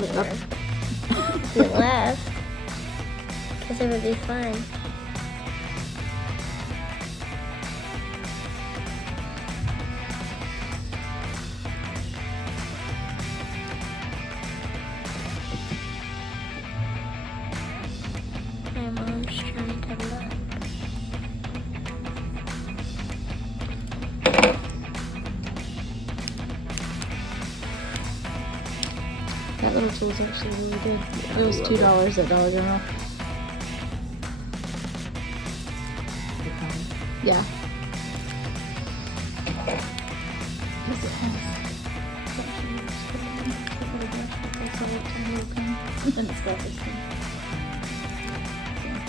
If you left. Because it would be fun. My mom's trying to look. That little tool's actually really good. It was $2 at Dollar General. Yeah. Yes, it has. Then it's got this thing.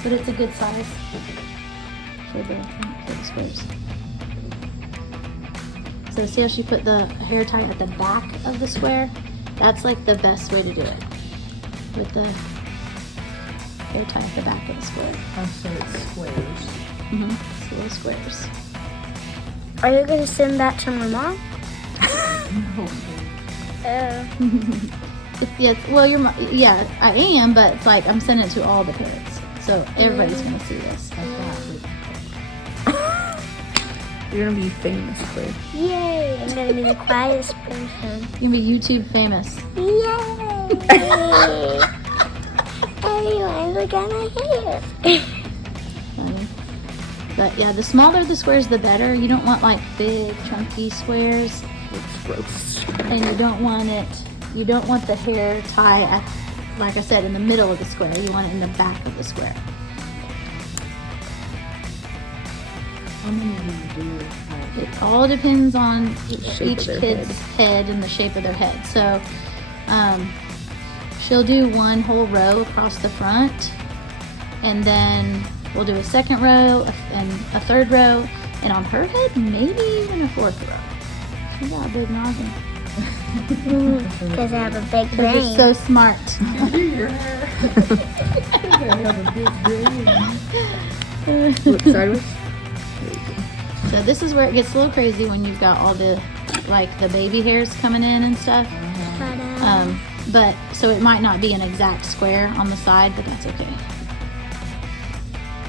But it's a good size for the squares. So see how she put the hair tie at the back of the square? That's like the best way to do it. With the hair tie at the back of the square. Oh, so it's squares. It's little squares. Are you going to send that to my mom? No. Yes, well, yeah, I am, but it's like I'm sending it to all the parents. So everybody's going to see this. You're gonna be famous, Claire. Yay! I'm going to be the quietest person. You're going to be YouTube famous. Yay! Everyone, look at my hair. Funny. But yeah, the smaller the squares, the better. You don't want like big, chunky squares. It's gross. And you don't want the hair tie at, like I said, in the middle of the square. You want it in the back of the square. How many do you do? It all depends on shape each of their kid's head and the shape of their head. So she'll do one whole row across the front, and then we'll do a second row and a third row, and on her head, maybe even a fourth row. She got a big noggin. Because I have a big Because brain. you're so smart. Look sideways. So this is where it gets a little crazy when you've got all the, like, the baby hairs coming in and stuff. But so it might not be an exact square on the side, but that's okay.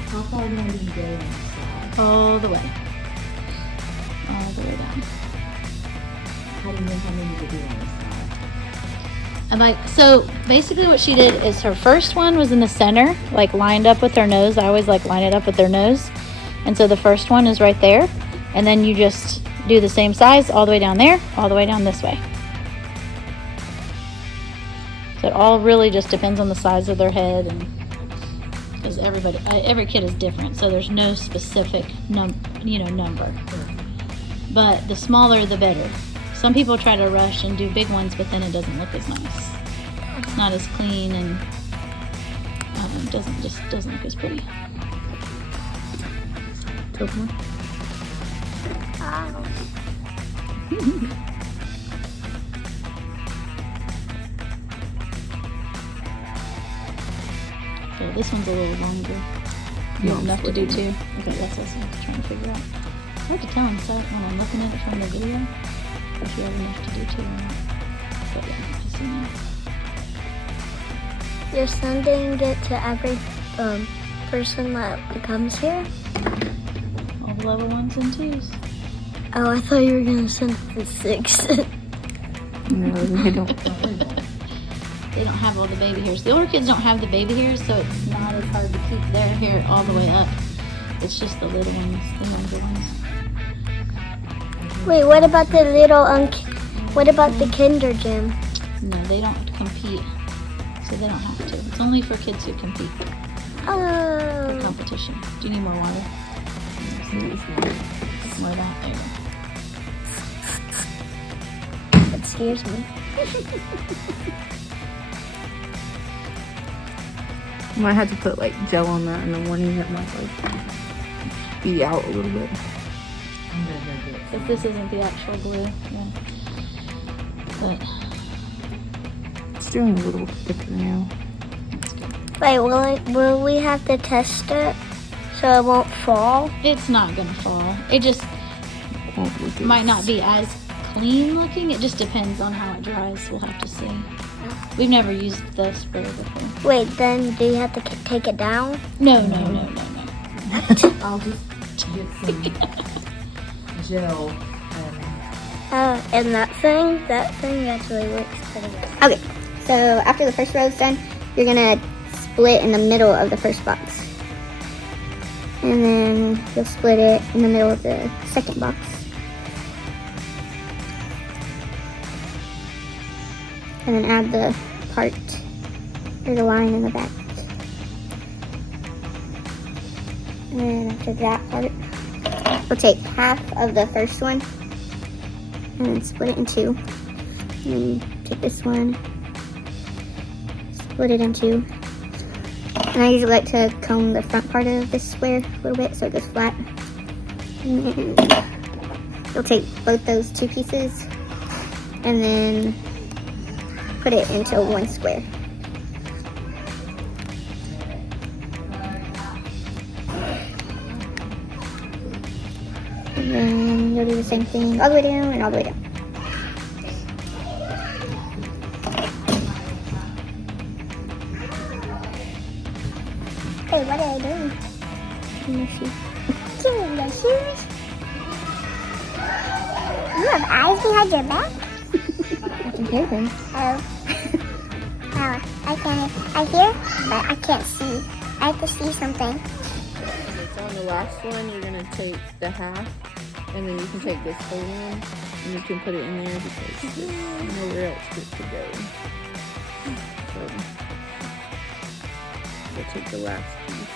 How far down do you go on the side? All the way. All the way down. How do you know how many to do on the side? And like, so basically what she did is her first one was in the center, like lined up with their nose. I always like line it up with their nose. And so the first one is right there. And then you just do the same size all the way down there, all the way down this way. So it all really just depends on the size of their head, and because every kid is different, so there's no specific number. But the smaller, the better. Some people try to rush and do big ones, but then it doesn't look as nice. It's not as clean, and doesn't look as pretty. Took one. Ow. So this one's a little longer. You have enough to do too? Okay, that's what I'm trying to figure out. Hard to tell inside when I'm looking at it from the video if you have enough to do too or not. But yeah, I see now. Your son didn't get to every person that comes here? All the level 1s and 2s. Oh, I thought you were going to send the 6. No, they don't. They don't have all the baby hairs. The older kids don't have the baby hairs, so it's not as hard to keep their hair all the way up. It's just the little ones, the younger ones. Wait, what about the little what about the kinder gym? No, they don't compete, so they don't have to. It's only for kids who compete for Oh. competition. Do you need more water? More of that. There you go. Excuse me. Might have to put like gel on that in the morning. That might like be out a little bit. If this isn't the actual glue, yeah. But It's doing a little thicker now. that's good. Wait, will we have to test it so it won't fall? It's not gonna fall. It just Won't look might as- not be as clean looking. It just depends on how it dries. We'll have to see. We've never used the sprayer before. Wait, then do you have to take it down? No. I'll just get some gel. And that thing actually works pretty well. Okay, so after the first row is done, you're gonna split in the middle of the first box. And then you'll split it in the middle of the second box. And then add the part, or the line in the back. And then after that part, we'll take half of the first one and then split it in two. And then take this one, split it in two. And I usually like to comb the front part of this square a little bit so it goes flat. And then you'll take both those two pieces and then put it into one square. And then you'll do the same thing all the way down and all the way down. Hey, what are you doing? Doing your shoes. Doing your shoes? You have eyes behind your back? I can hear them. Oh. Oh, I hear, but I can't see. I have to see something. Okay, so on the last one, you're gonna take the half, and then you can take this whole one, and you can put it in there because there's nowhere else for it to go. So, we'll take the last piece.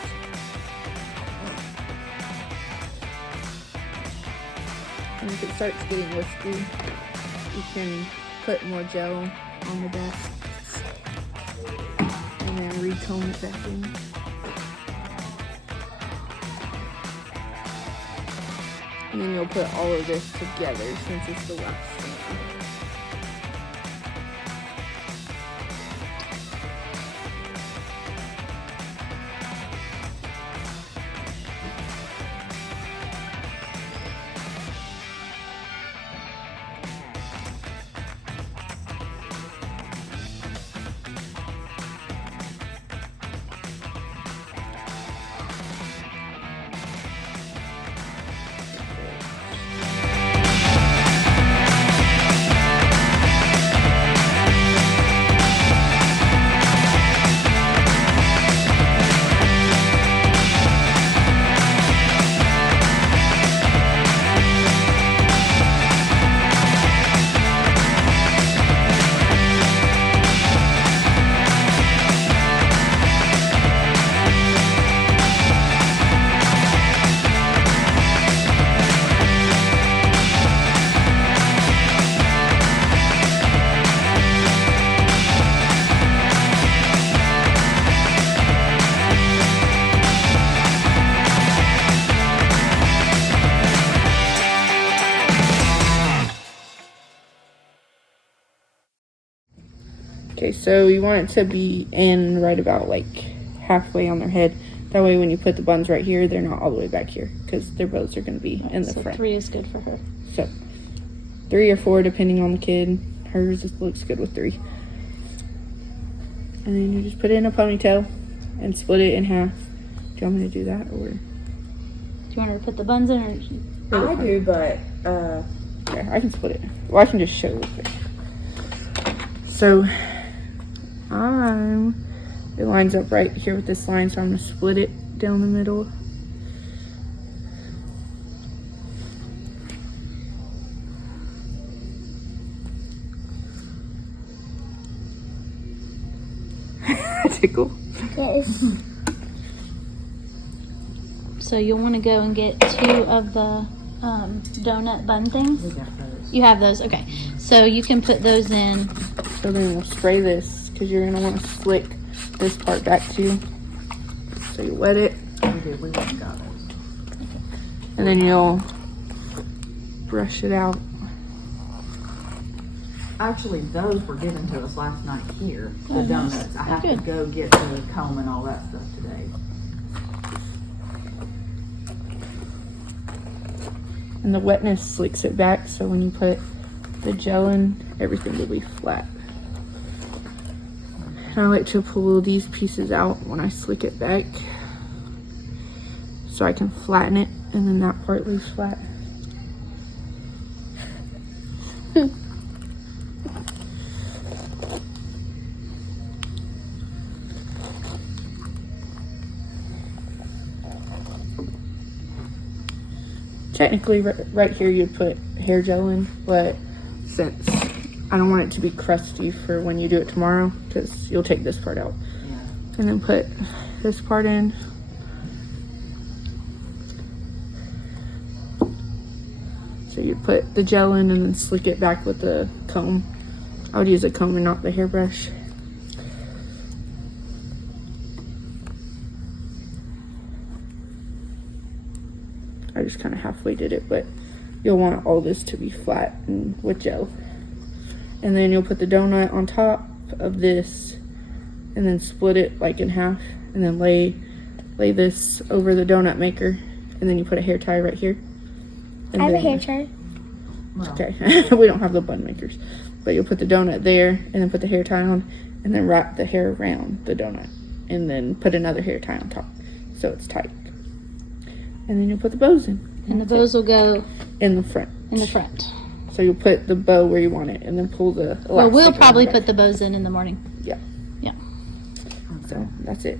And if it starts getting wispy, you can put more gel on the back and then recomb it back in. And then you'll put all of this together since it's the last thing. Okay, so you want it to be in right about like halfway on their head. That way when you put the buns right here, they're not all the way back here because their bows are going to be in the front. 3 is good for her. So 3 or 4 depending on the kid. Hers just looks good with 3. And then you just put it in a ponytail and split it in half. Do you want me to do that or? Do you want her to put the buns in or? I do, but Yeah, I can split it. Well, I can just show real quick. So it lines up right here with this line, so I'm gonna split it down the middle. Tickle. Yes. So you'll want to go and get 2 of the donut bun things. we got those. You have those, okay. So you can put those in. So then we'll spray this because you're gonna want to slick this part back too. So you wet it, We did. We went and got those. and then you'll brush it out. Actually, those were given to us last night here. The Oh, nice. donuts. I Oh, have good. to go get the comb and all that stuff today. And the wetness slicks it back, so when you put the gel in, everything will be flat. And I like to pull these pieces out when I slick it back so I can flatten it, and then that part lays flat. Technically, right here you'd put hair gel in, but since I don't want it to be crusty for when you do it tomorrow, because you'll take this part out. Yeah. And then put this part in. So you put the gel in and then slick it back with the comb. I would use a comb and not the hairbrush. I just kind of halfway did it, but you'll want all this to be flat and with gel. And then you'll put the donut on top of this and then split it like in half, and then lay this over the donut maker, and then you put a hair tie right here. And I have a then- hair tie. Well, Okay, we don't have the bun makers, but you'll put the donut there and then put the hair tie on, and then wrap the hair around the donut, and then put another hair tie on top so it's tight. And then you'll put the bows in. And the bows will go In the front. in the front. So you'll put the bow where you want it, and then pull the elastic. Well, we'll probably around put the bows in the morning. Yeah. Yeah. So that's it.